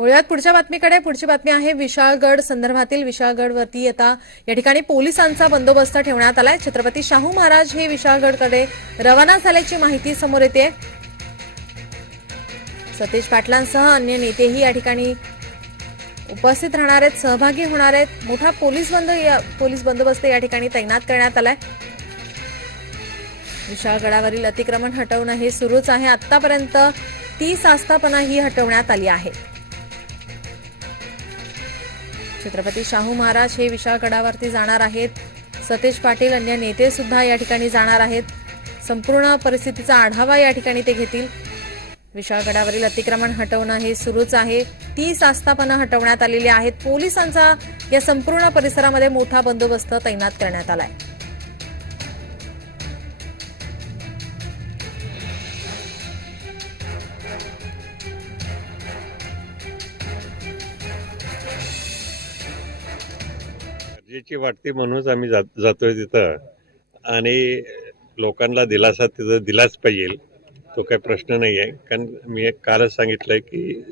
वळूयात पुढच्या बातमीकडे. पुढची बातमी आहे विशाळगड संदर्भातील. विशाळगडवरती आता या ठिकाणी पोलिसांचा बंदोबस्त ठेवण्यात आलाय. छत्रपती शाहू महाराज हे विशाळगडकडे रवाना झाल्याची माहिती समोर येते सतीश पाटलांसह अन्य नेतेही या ठिकाणी उपस्थित राहणार आहेत सहभागी होणार आहेत. मोठा पोलीस बंद या पोलीस बंदोबस्त या ठिकाणी तैनात करण्यात आलाय. विशाळगडावरील अतिक्रमण हटवणं हे सुरूच आहे. आतापर्यंत तीस आस्थापना ही हटवण्यात आली आहे छत्रपती शाहू महाराज हे विशाळगडावरती जाणार आहेत. सतेज पाटील अन्य नेते सुद्धा या ठिकाणी जाणार आहेत. संपूर्ण परिस्थितीचा आढावा या ठिकाणी ते घेतील. विशाळगडावरील अतिक्रमण हटवणं हे सुरूच आहे. तीस आस्थापनं हटवण्यात आलेली आहेत. पोलिसांचा या संपूर्ण परिसरामध्ये मोठा बंदोबस्त तैनात करण्यात आलाय. गरजेची वाटते म्हणूनच आम्ही जात जातोय तिथं. आणि लोकांना दिलासा तिथं दिलाच पाहिजे. तो काही प्रश्न नाही आहे कारण मी एक कालच सांगितलंय की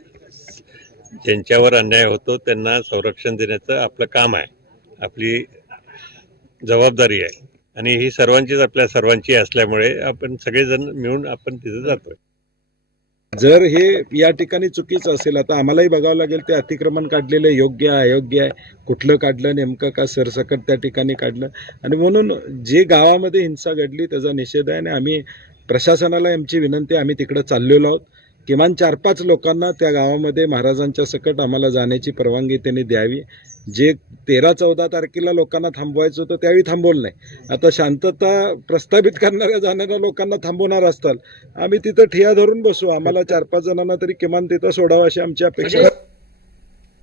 ज्यांच्यावर अन्याय होतो त्यांना संरक्षण देण्याचं आपलं काम आहे. आपली जबाबदारी आहे. आणि ही सर्वांचीच आपल्या सर्वांची असल्यामुळे आपण सगळेजण मिळून आपण तिथं जातोय. जर हे या ठिकाणी चुकीचं असेल आता आम्हालाही बघावं लागेल ते अतिक्रमण काढलेलं योग्य आहे अयोग्य आहे. कुठलं काढलं नेमकं का सरसकट त्या ठिकाणी काढलं? आणि म्हणून जे गावामध्ये हिंसा घडली त्याचा निषेध आहे आणि आम्ही प्रशासनाला आमची विनंती आम्ही तिकडं चाललेलो आहोत. किमान चार पाच लोकांना त्या गावामध्ये महाराजांच्या सकट आम्हाला जाण्याची परवानगी त्यांनी द्यावी. जे तेरा चौदा तारखेला लोकांना थांबवायचं होतं त्यावेळी थांबवलं नाही. आता शांतता प्रस्थापित करणाऱ्या जाणाऱ्या लोकांना थांबवणार असताल आम्ही तिथं ठिया धरून बसू. आम्हाला चार पाच जणांना तरी किमान तिथं सोडावं अशी आमची अपेक्षा